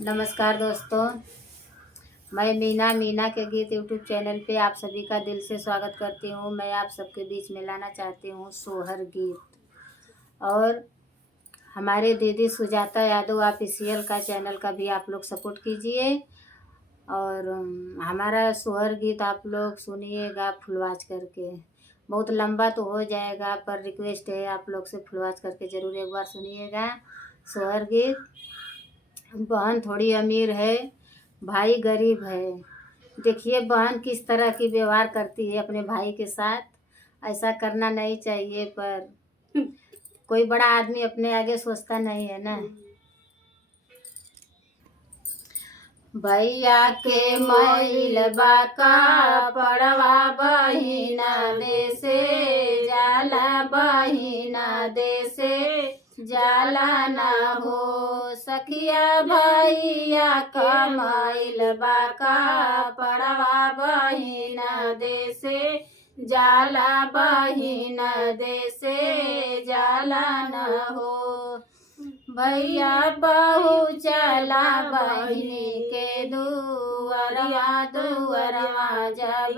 नमस्कार दोस्तों, मैं मीना के गीत यूट्यूब चैनल पे आप सभी का दिल से स्वागत करती हूँ। मैं आप सबके बीच में लाना चाहती हूँ सोहर गीत। और हमारे दीदी सुजाता यादव ऑफिशियल का चैनल का भी आप लोग सपोर्ट कीजिए। और हमारा सोहर गीत आप लोग सुनिएगा फुल वॉच करके। बहुत लंबा तो हो जाएगा, पर रिक्वेस्ट है आप लोग से फुल वॉच करके ज़रूर एक बार सुनिएगा सोहर गीत। बहन थोड़ी अमीर है, भाई गरीब है। देखिए बहन किस तरह की व्यवहार करती है अपने भाई के साथ। ऐसा करना नहीं चाहिए, पर कोई बड़ा आदमी अपने आगे सोचता नहीं है ना। भैया के मैल बाका पड़वा बहिना देसे जाला, बहिना देसे जाला ना हो। सखिया भैया का मैल बाका पड़वा बहिना देसे जाला, बहिना देसे जाला ना हो। भैया पहुँचला बहिनी के दुअरवा, दुअरवा जब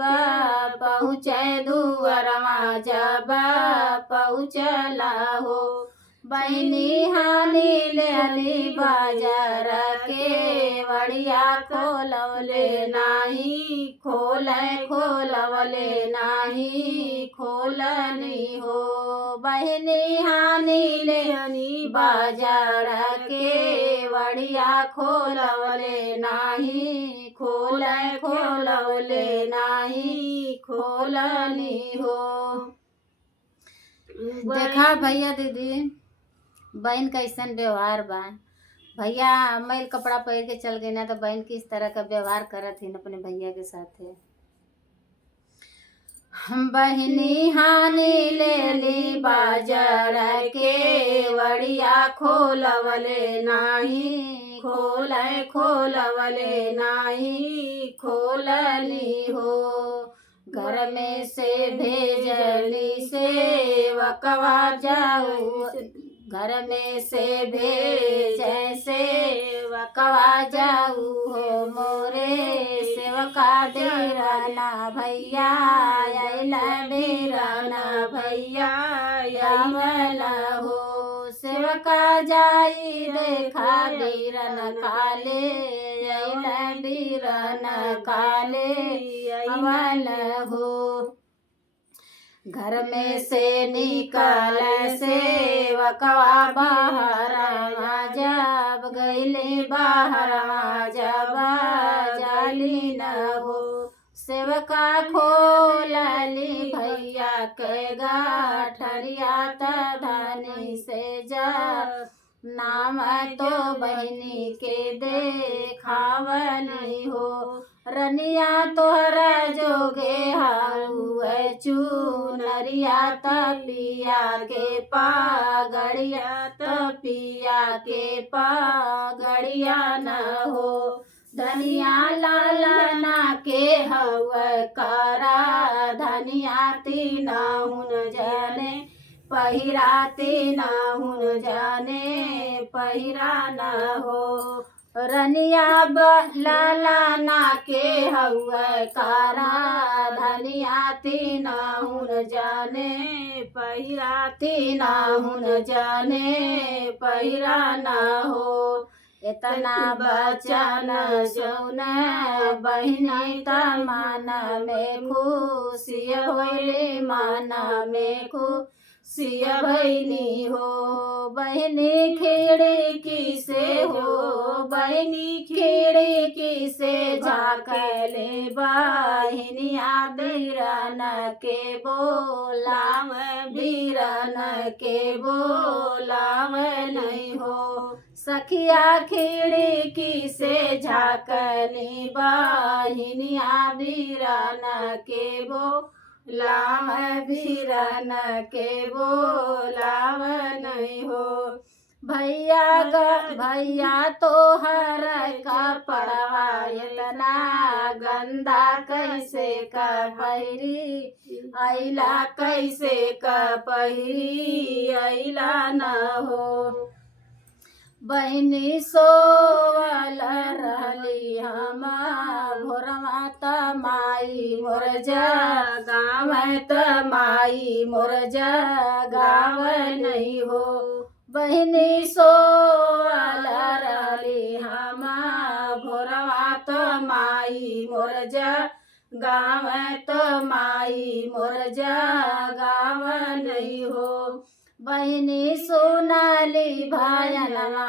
पहुँचे दुअरवा जब पहुँचला हो। बहिनी हानि लेली बाजार के वड़िया खोलवले नाही, खोलवले नाही खोलनी हो। बहिनी हानि लेली बाजार के वड़िया खोलवले नाही, खोलवले नाही खोलनी हो। देखा भैया दीदी बहन कैसन व्यवहार बा। भैया मैल कपड़ा पहन के चल गए ना, तो बहन किस तरह का व्यवहार करत है अपने भैया के साथ है। बहिनी हानि लेली बाजार के वड़िया खोलवले नाही, खोलवले नाही खोलनी हो। घर में से भेजली सेवकवा जाऊ, घर में से भेजे सेवकवा जाऊ हो। मोरे सेवका देराना भैया आइला, बेराना भैया आइला हो। सेवका जाई देखा बीरन काले, आइला बीरन काले अमल हो। घर में से निकल सेवकवा बाहरवा जब गईले, बाहरवा जब जाली न हो। सेवका खोलली भैया के गाठरिया धनी से जब नाम तो बहिनी के देखावनी हो। रनिया तोहरा जोगे हारू है चूनरिया, तपिया के पागड़िया, तपिया के पागड़िया न हो। धनिया लालना के हवा कारा, धनिया तीनाहुन जाने पहिराते नाहुन जाने पहिरा न हो। रनिया लालना के हवा कारा, धनिया तीनाहुन जाने पहिराते नाहुन जाने पहिरा न हो। इतना बचन जौन बहिनी तमान में खुशी होली, मन में खुशी बहिनी हो। बहिनी खिड़की से हो, बहिनी खिड़की से झाँकले बहिनिया बीरन के बोलाव, बीरन के बोलाव नहीं हो। सखिया खिड़की से झाँकली बहिनिया बीरन के बोलाव, बीरन के बोलाव नहीं हो। भैया तोहर कपड़वा इतना गंदा कैसे का पहिरी, आइला कैसे का पहिरी आइला न हो। बहिनी सोवल रहली हम भोरमा त माई मोर जगाव त माई मोर जगाव नहीं हो। बहिनी सोवल रहली हम भोरमा त माई मोर जगाव त माई मोर जगाव नहीं हो। बहिनी सोनाली भायनवा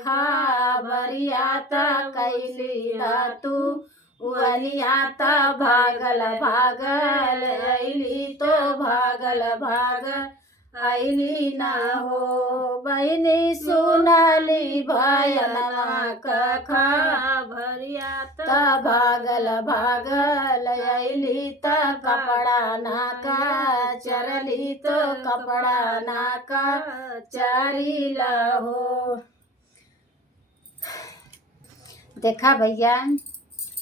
खबरिया त कैली तू उलिया त भागल भागल अली तो भागल भागल अली ना हो। बहिनी सोनाली भायनवा खबरिया त भागल भागल अली त कपड़ा नाका चरली तो कपड़ा नाका चरी लहो। देखा भैया,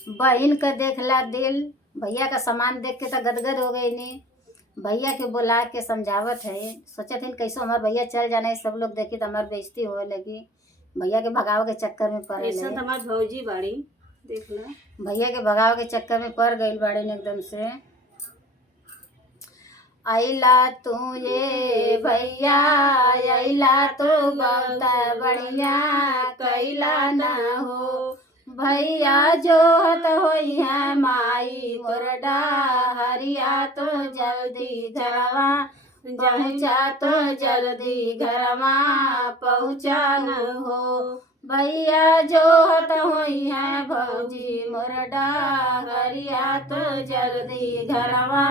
बहन का देखला दिल, भैया का सामान देख के तो गदगद हो गई ने। भैया के बुला के समझावत है, सोचत है कैसे हमारे भैया चल जाना है, सब लोग देखी तो हमारी बेइज्जती होने लगी। भैया के भगाव के चक्कर में पड़ गई। हमारी भौजी बाड़ी देखना, भैया के भगाव के चक्कर में पड़ गई बाड़ी ने एकदम से। आइला तू ये भैया आइला तो बहुत बढ़िया कैला ना हो। भैया जोहत होई है माई मोरडा हरिया तो जल्दी घरवा पहुँचा तो जल्दी घरवा पहुँचा न हो। भैया जोहत होई है भौजी मोरडा हरिया तो जल्दी घरवा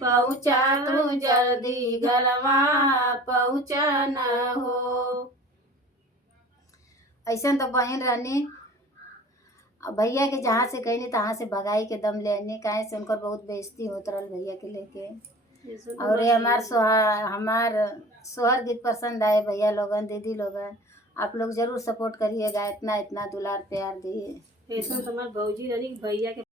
पहुँचा तो जल्दी घरवा पहुँचा न हो। ऐसा तो बहन रहनी, भैया के जहाँ से कहनी तहाँ से भगाई के दम लेनी, काहे से उनकर बहुत बेइज्जती होत रहल भैया के लेके। और ये हमार सोहर गीत पसंद आए भैया लोगन दीदी लोगन, आप लोग जरूर सपोर्ट करिएगा, इतना इतना दुलार प्यार दिए। ऐसा हमार भौजी रही भैया के